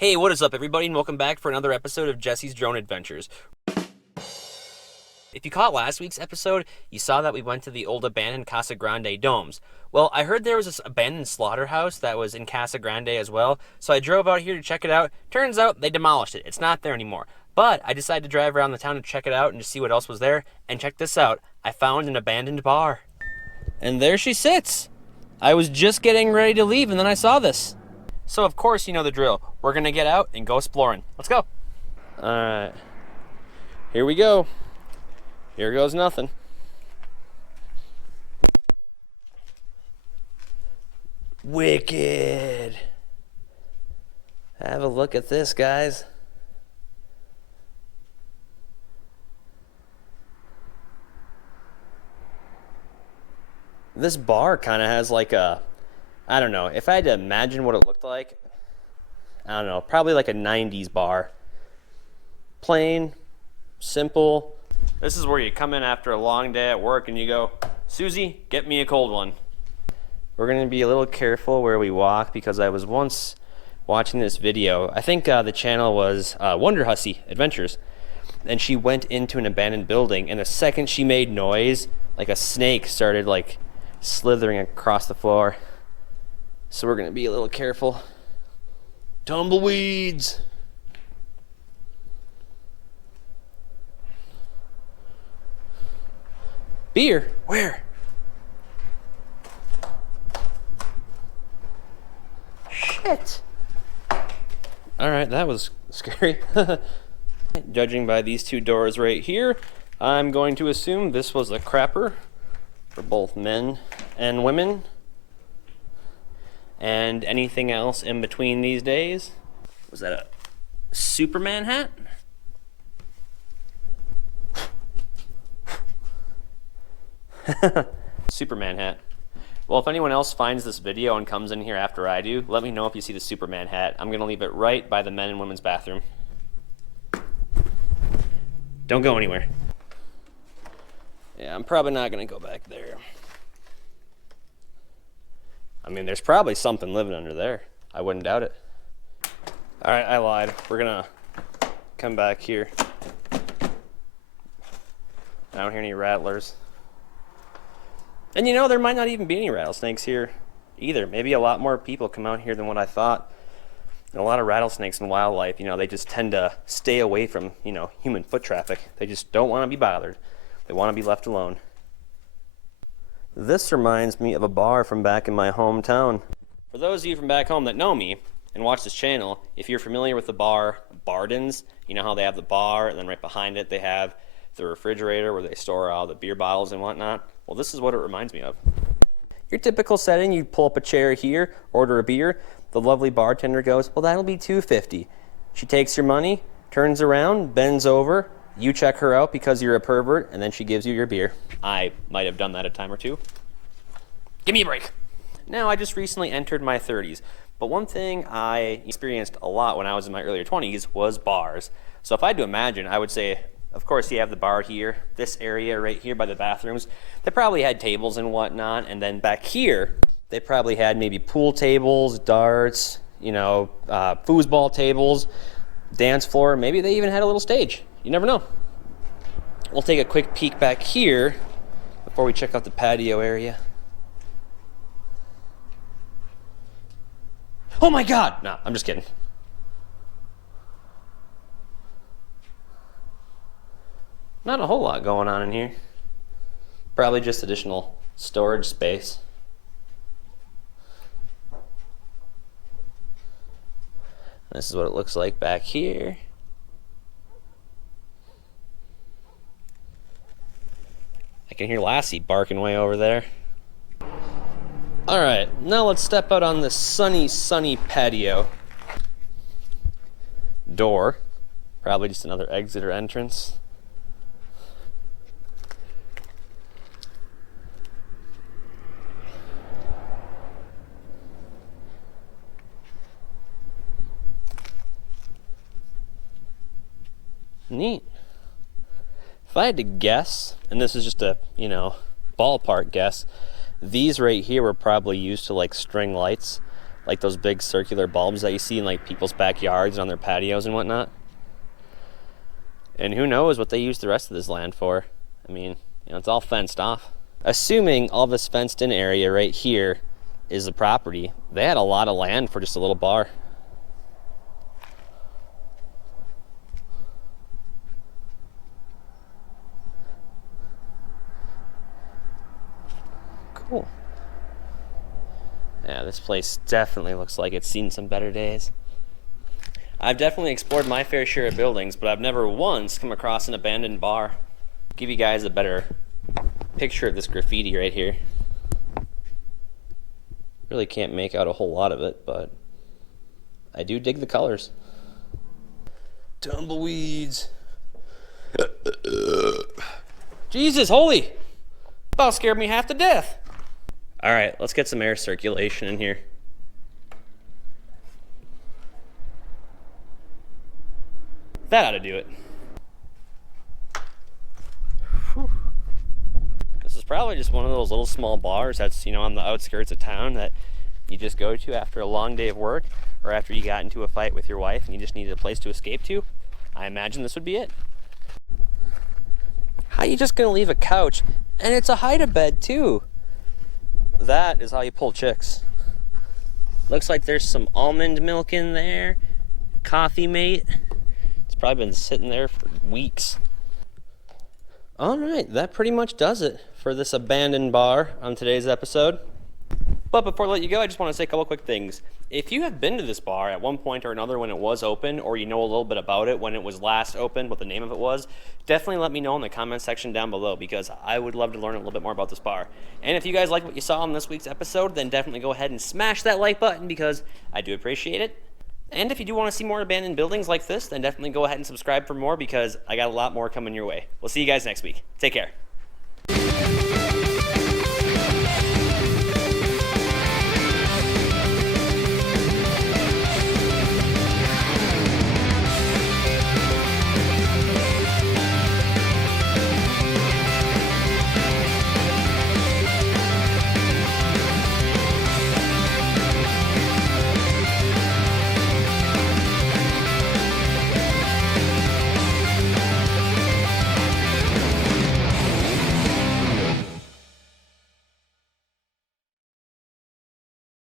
Hey, what is up everybody, and welcome back for another episode of Jesse's Drone Adventures. If you caught last week's episode, you saw that we went to the old abandoned Casa Grande domes. Well, I heard there was this abandoned slaughterhouse that was in Casa Grande as well, so I drove out here to check it out. Turns out they demolished it. It's not there anymore. But I decided to drive around the town to check it out and to see what else was there. And check this out. I found an abandoned bar. And there she sits. I was just getting ready to leave and then I saw this. So of course you know the drill. We're gonna get out and go exploring. Let's go. Alright. Here we go. Here goes nothing. Wicked. Have a look at this, guys. This bar kind of has like a, I don't know, if I had to imagine what it looked like, I don't know, probably like a 90s bar. Plain, simple. This is where you come in after a long day at work and you go, Susie, get me a cold one. We're going to be a little careful where we walk because I was once watching this video. I think the channel was Wonder Hussy Adventures. And she went into an abandoned building, and the second she made noise, like a snake started like slithering across the floor. So we're going to be a little careful. Tumbleweeds. Beer? Where? Shit. Alright, that was scary. Judging by these two doors right here, I'm going to assume this was a crapper for both men and women. And anything else in between these days. Was that a Superman hat? Superman hat. Well, if anyone else finds this video and comes in here after I do, let me know if you see the Superman hat. I'm going to leave it right by the men and women's bathroom. Don't go anywhere. Yeah, I'm probably not going to go back there. I mean, there's probably something living under there. I wouldn't doubt it. All right, I lied. We're going to come back here. I don't hear any rattlers. And you know, there might not even be any rattlesnakes here either. Maybe a lot more people come out here than what I thought. And a lot of rattlesnakes in wildlife, you know, they just tend to stay away from, you know, human foot traffic. They just don't want to be bothered. They want to be left alone. This reminds me of a bar from back in my hometown. For those of you from back home that know me and watch this channel, if you're familiar with the bar Barden's, you know how they have the bar and then right behind it they have the refrigerator where they store all the beer bottles and whatnot. Well, this is what it reminds me of. Your typical setting, you pull up a chair here, order a beer. The lovely bartender goes, well, that'll be $2.50. She takes your money, turns around, bends over. You check her out because you're a pervert, and then she gives you your beer. I might have done that a time or two. Give me a break. Now, I just recently entered my 30s, but one thing I experienced a lot when I was in my earlier 20s was bars. So if I had to imagine, I would say, of course, you have the bar here, this area right here by the bathrooms. They probably had tables and whatnot, and then back here, they probably had maybe pool tables, darts, you know, foosball tables, dance floor. Maybe they even had a little stage. You never know. We'll take a quick peek back here before we check out the patio area. Oh my God! No, I'm just kidding. Not a whole lot going on in here. Probably just additional storage space. This is what it looks like back here. I can hear Lassie barking way over there. All right, now let's step out on this sunny patio. Door, probably just another exit or entrance. Neat. If I had to guess, and this is just a, you know, ballpark guess, these right here were probably used to like string lights like those big circular bulbs that you see in like people's backyards on their patios and whatnot. And who knows what they use the rest of this land for. I mean, you know, it's all fenced off. Assuming all this fenced in area right here is the property, they had a lot of land for just a little bar. Cool. Yeah, this place definitely looks like it's seen some better days. I've definitely explored my fair share of buildings, but I've never once come across an abandoned bar. Give you guys a better picture of this graffiti right here. Really can't make out a whole lot of it, but I do dig the colors. Tumbleweeds. Jesus, holy! About scared me half to death. All right, let's get some air circulation in here. That ought to do it. Whew. This is probably just one of those little small bars that's, you know, on the outskirts of town that you just go to after a long day of work, or after you got into a fight with your wife and you just needed a place to escape to. I imagine this would be it. How you just gonna leave a couch? And it's a hide-a-bed too. That is how you pull chicks. Looks like there's some almond milk in there. Coffee mate. It's probably been sitting there for weeks. All right, that pretty much does it for this abandoned bar on today's episode. But before I let you go, I just want to say a couple quick things. If you have been to this bar at one point or another when it was open, or you know a little bit about it when it was last open, what the name of it was, definitely let me know in the comment section down below, because I would love to learn a little bit more about this bar. And if you guys liked what you saw on this week's episode, then definitely go ahead and smash that like button, because I do appreciate it. And if you do want to see more abandoned buildings like this, then definitely go ahead and subscribe for more, because I got a lot more coming your way. We'll see you guys next week. Take care.